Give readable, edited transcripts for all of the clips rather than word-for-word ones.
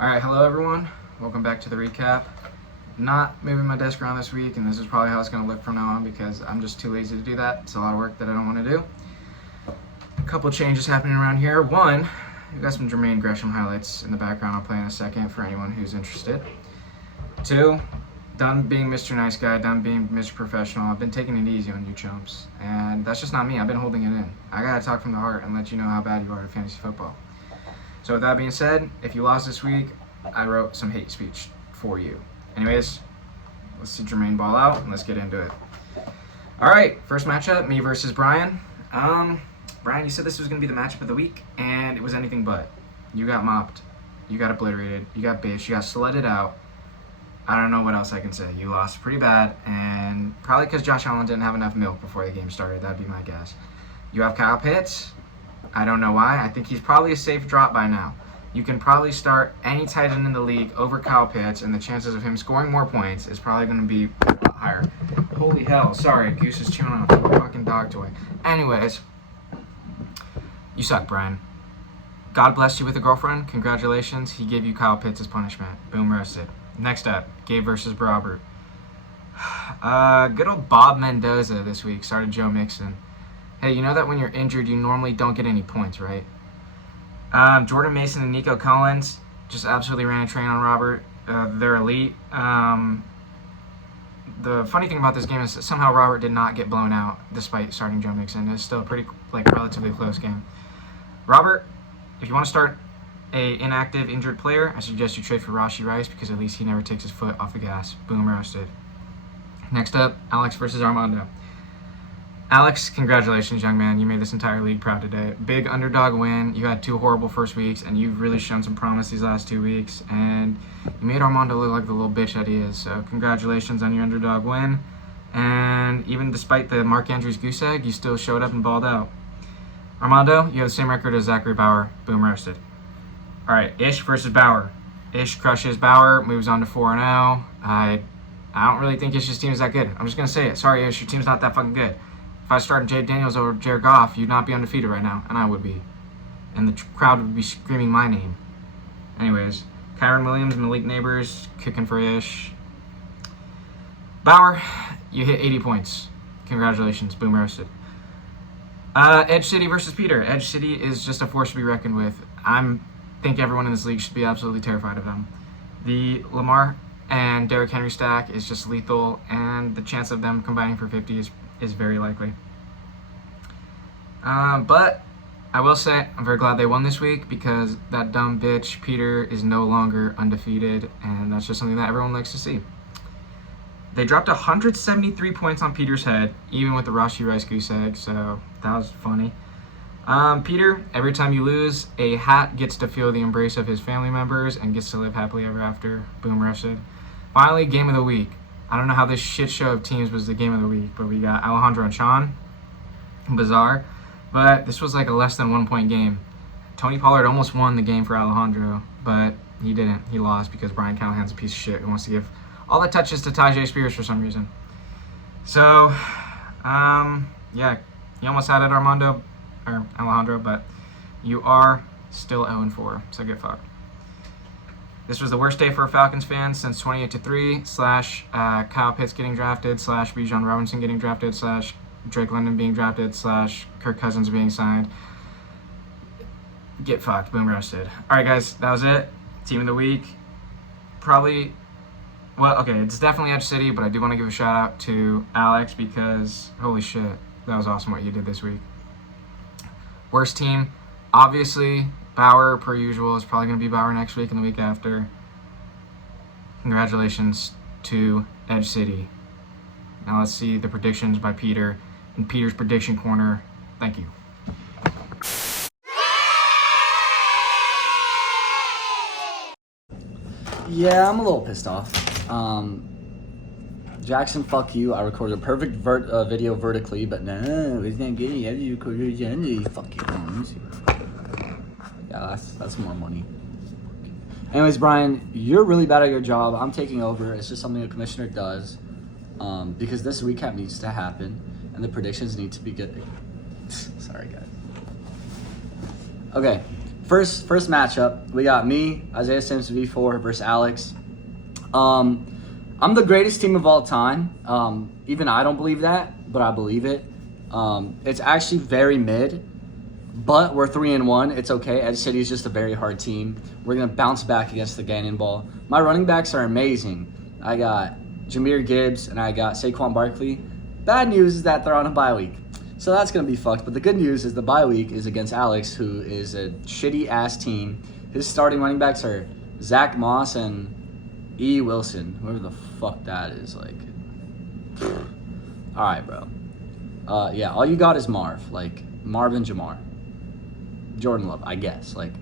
Alright, hello everyone. Welcome back to the recap. Not moving my desk around this week, and this is probably how it's going to look from now on because I'm just too lazy to do that. It's a lot of work that I don't want to do. A couple changes happening around here. One, we've got some Jermaine Gresham highlights in the background. I'll play in a second for anyone who's interested. Two, done being Mr. Nice Guy, done being Mr. Professional. I've been taking it easy on you chumps, and that's just not me. I've been holding it in. I gotta talk from the heart and let you know how bad you are at fantasy football. So with that being said, if you lost this week, I wrote some hate speech for you. Anyways, let's see Jermaine ball out and let's get into it. All right, first matchup, me versus Brian. Brian, you said this was going to be the matchup of the week, and it was anything but. You got mopped. You got obliterated. You got bitched. You got sledded out. I don't know what else I can say. You lost pretty bad, and probably because Josh Allen didn't have enough milk before the game started. That'd be my guess. You have Kyle Pitts. I don't know why. I think he's probably a safe drop by now. You can probably start any tight end in the league over Kyle Pitts, and the chances of him scoring more points is probably going to be a lot higher. Holy hell. Sorry, Goose is chewing on a fucking dog toy. Anyways, you suck, Brian. God blessed you with a girlfriend. Congratulations. He gave you Kyle Pitts as punishment. Boom, roasted. Next up, Gabe versus Robert. Good old Bob Mendoza this week started Joe Mixon. Hey, you know that when you're injured, you normally don't get any points, right? Jordan Mason and Nico Collins just absolutely ran a train on Robert. They're elite. The funny thing about this game is that somehow Robert did not get blown out despite starting Joe Mixon. It's still a pretty, relatively close game. Robert, if you want to start a inactive, injured player, I suggest you trade for Rashee Rice because at least he never takes his foot off the gas. Boom, roasted. Next up, Alex versus Armando. Alex, congratulations, young man. You made this entire league proud today. Big underdog win. You had 2 horrible first weeks, and you've really shown some promise these last 2 weeks. And you made Armando look like the little bitch that he is. So congratulations on your underdog win. And even despite the Mark Andrews goose egg, you still showed up and balled out. Armando, you have the same record as Zachary Bauer. Boom, roasted. All right, Ish versus Bauer. Ish crushes Bauer, moves on to 4-0. I don't really think Ish's team is that good. I'm just going to say it. Sorry, Ish, your team's not that fucking good. If I started Jay Daniels over Jared Goff, you'd not be undefeated right now, and I would be. And the crowd would be screaming my name. Anyways, Kyron Williams, Malik Neighbors, kicking for Ish. Bauer, you hit 80 points. Congratulations, boom, roasted. Edge City versus Peter. Edge City is just a force to be reckoned with. I think everyone in this league should be absolutely terrified of them. The Lamar and Derrick Henry stack is just lethal, and the chance of them combining for 50 is very likely. But I will say I'm very glad they won this week because that dumb bitch Peter is no longer undefeated, and that's just something that everyone likes to see. They dropped 173 points on Peter's head, even with the Rashee Rice goose egg, so that was funny. Peter, every time you lose, a hat gets to feel the embrace of his family members and gets to live happily ever after. Boom, roasted. Finally, game of the week. I don't know how this shit show of teams was the game of the week, but we got Alejandro and Sean. Bizarre. But this was like a less than 1 point game. Tony Pollard almost won the game for Alejandro, but he didn't. He lost because Brian Callahan's a piece of shit who wants to give all the touches to Tyjae Spears for some reason. So, yeah, you almost had it, Alejandro, but you are still 0-4, so get fucked. This was the worst day for a Falcons fan since 28-3 / Kyle Pitts getting drafted / Bijan Robinson getting drafted / Drake London being drafted / Kirk Cousins being signed. Get fucked. Boom, roasted. All right, guys, that was it. Team of the week. Probably, well, okay, it's definitely Edge City, but I do want to give a shout out to Alex because holy shit, that was awesome what you did this week. Worst team, obviously, Bauer, per usual, is probably going to be Bauer next week and the week after. Congratulations to Edge City. Now let's see the predictions by Peter in Peter's Prediction Corner. Thank you. Yeah, I'm a little pissed off. Jackson, fuck you. I recorded a perfect video vertically, but no, it's not good. You recorded it. Fuck you. Yeah, that's more money. Anyways, Brian, you're really bad at your job. I'm taking over. It's just something a commissioner does because this recap needs to happen and the predictions need to be good. Sorry, guys. Okay, first matchup, we got me, Isaiah Sims V4 versus Alex. I'm the greatest team of all time. Even I don't believe that, but I believe it. It's actually very mid, but we're 3-1. It's okay. Edge City is just a very hard team. We're gonna bounce back against the Gannon Ball. My running backs are amazing. I got Jahmyr Gibbs and I got Saquon Barkley. Bad news is that they're on a bye week, so that's gonna be fucked. But the good news is the bye week is against Alex, who is a shitty ass team. His starting running backs are Zach Moss and E. Wilson, whoever the fuck that is. Like, all right, bro. Yeah, all you got is Marv, like Marvin Jamar, Jordan Love, I guess. Like,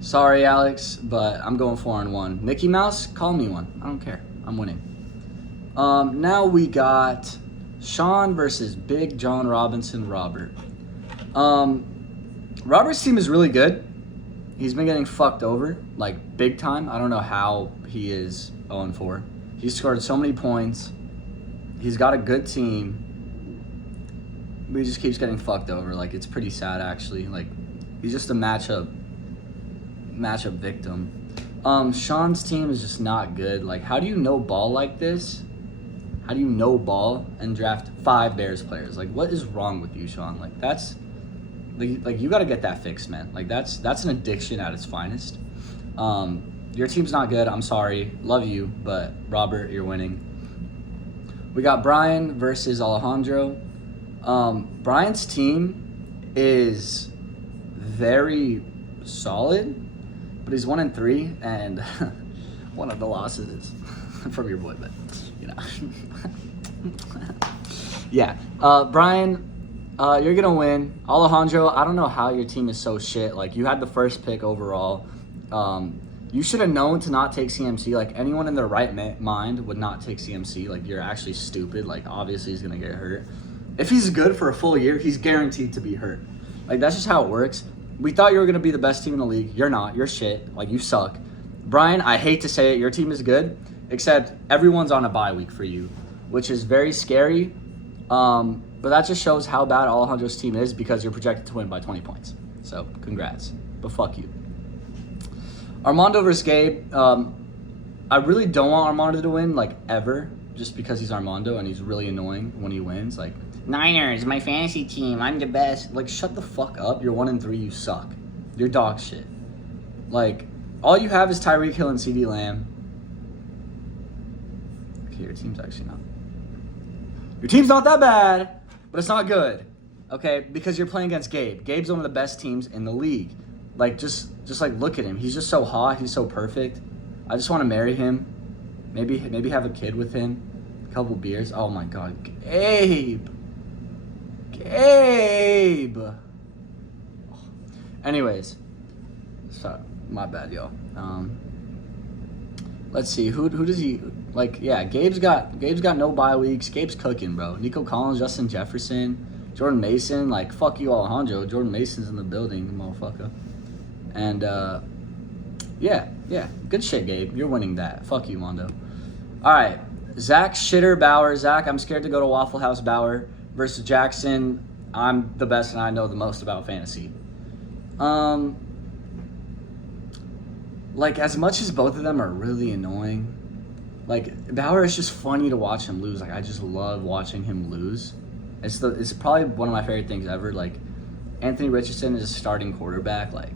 sorry, Alex, but I'm going 4-1. Mickey Mouse, call me one. I don't care. I'm winning. Now we got Sean versus Big John Robinson Robert. Robert's team is really good. He's been getting fucked over, like, big time. I don't know how he is 0-4. He's scored so many points. He's got a good team. But he just keeps getting fucked over. Like, it's pretty sad, actually. Like, he's just a matchup victim. Sean's team is just not good. Like, how do you know ball like this? How do you know ball and draft 5 Bears players? Like, what is wrong with you, Sean? Like, that's... Like you got to get that fixed, man. Like, that's an addiction at its finest. Your team's not good. I'm sorry. Love you, but Robert, you're winning. We got Brian versus Alejandro. Brian's team is very solid, but he's 1-3, and one of the losses is from your boy, but you know. Yeah, Brian. You're gonna win. Alejandro, I don't know how your team is so shit. Like, you had the first pick overall. You should have known to not take CMC. Like, anyone in their right mind would not take CMC. Like, you're actually stupid. Like, obviously he's gonna get hurt. If he's good for a full year, he's guaranteed to be hurt. Like, that's just how it works. We thought you were gonna be the best team in the league. You're not. You're shit. Like, you suck. Brian, I hate to say it, your team is good, except everyone's on a bye week for you, which is very scary. But that just shows how bad Alejandro's team is, because you're projected to win by 20 points. So, congrats. But fuck you. Armando versus Gabe. I really don't want Armando to win, like, ever, just because he's Armando and he's really annoying when he wins. Like, Niners, my fantasy team, I'm the best. Like, shut the fuck up. You're 1-3, you suck. You're dog shit. Like, all you have is Tyreek Hill and CeeDee Lamb. Okay, your team's actually not. Your team's not that bad, but it's not good. Okay, because you're playing against Gabe. Gabe's one of the best teams in the league. Like, just like, look at him. He's just so hot. He's so perfect. I just want to marry him. Maybe have a kid with him. A couple beers. Oh my God, Gabe. Anyways, sorry, my bad, yo. Let's see. Who does he like? Yeah, Gabe's got no bye weeks. Gabe's cooking, bro. Nico Collins, Justin Jefferson, Jordan Mason. Like, fuck you, Alejandro. Jordan Mason's in the building, motherfucker. And yeah, good shit, Gabe. You're winning that. Fuck you, Mondo. All right, Zach Shitter Bauer. Zach, I'm scared to go to Waffle House Bauer versus Jackson. I'm the best and I know the most about fantasy. Like, as much as both of them are really annoying, like, Bauer is just funny to watch him lose. Like, I just love watching him lose. It's probably one of my favorite things ever. Like, Anthony Richardson is a starting quarterback. Like,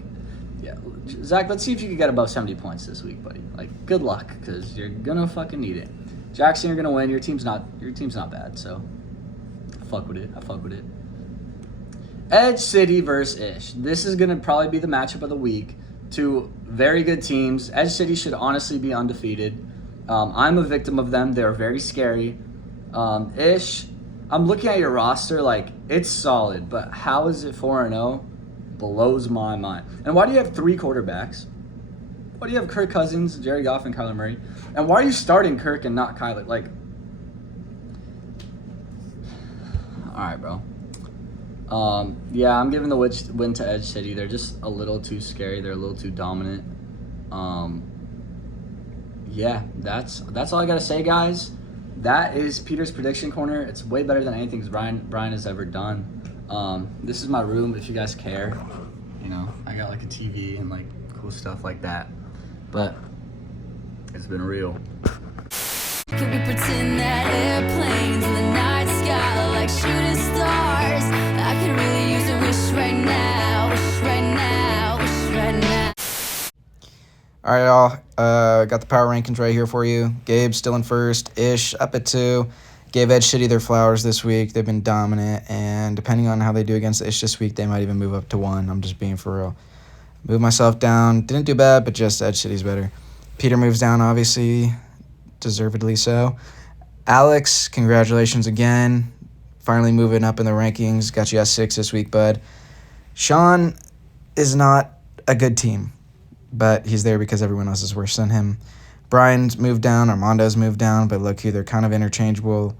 yeah, Zach, let's see if you can get above 70 points this week, buddy. Like, good luck, because you're gonna fucking need it. Jackson, you're gonna win. Your team's not bad, so I fuck with it. Edge City versus Ish. This is gonna probably be the matchup of the week. Two very good teams. Edge City should honestly be undefeated. I'm a victim of them. They're very scary. Ish, I'm looking at your roster, like, it's solid, but how is it 4-0? Blows my mind. And why do you have 3 quarterbacks? Why do you have Kirk Cousins, Jared Goff, and Kyler Murray? And why are you starting Kirk and not Kyler? Like, all right, bro. Yeah, I'm giving the win to Edge City. They're just a little too scary. They're a little too dominant. Yeah, that's all I gotta say, guys. That is Peter's prediction corner. It's way better than anything Brian has ever done. This is my room, if you guys care. You know, I got like a TV and like cool stuff like that. But it's been real. Could we pretend that airplanes in the night sky are like shooting stars? I could really use a wish right now, wish right now, wish right now. All right, y'all. Got the power rankings right here for you. Gabe's still in first. Ish up at 2. Gave Ed Shitty their flowers this week. They've been dominant, and depending on how they do against Ish this week, they might even move up to 1. I'm just being for real. Moved myself down. Didn't do bad, but just Ed Shitty's better. Peter moves down, obviously, deservedly so. Alex, congratulations again. Finally moving up in the rankings. Got you at 6 this week, bud. Sean is not a good team, but he's there because everyone else is worse than him. Brian's moved down. Armando's moved down, but look, they're kind of interchangeable.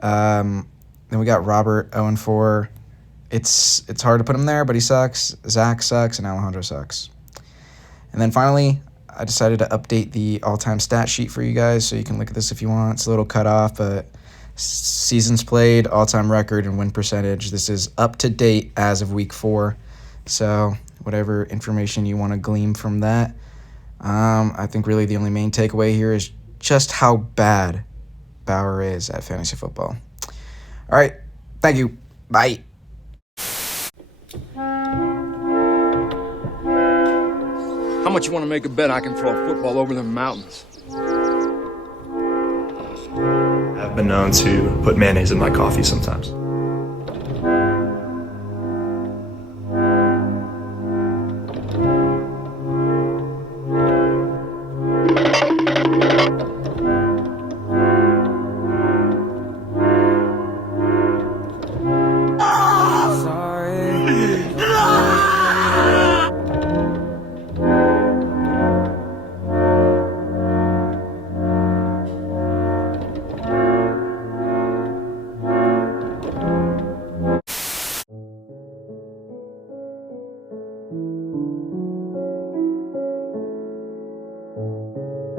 Then we got Robert, 0-4. It's hard to put him there, but he sucks. Zach sucks, and Alejandro sucks. And then finally, I decided to update the all-time stat sheet for you guys, so you can look at this if you want. It's a little cut off, but seasons played, all-time record, and win percentage. This is up to date as of week 4. So whatever information you want to glean from that. I think really the only main takeaway here is just how bad Bauer is at fantasy football. All right. Thank you. Bye. How much you want to make a bet I can throw a football over the mountains? I've been known to put mayonnaise in my coffee sometimes.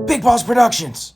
Big Balls Productions.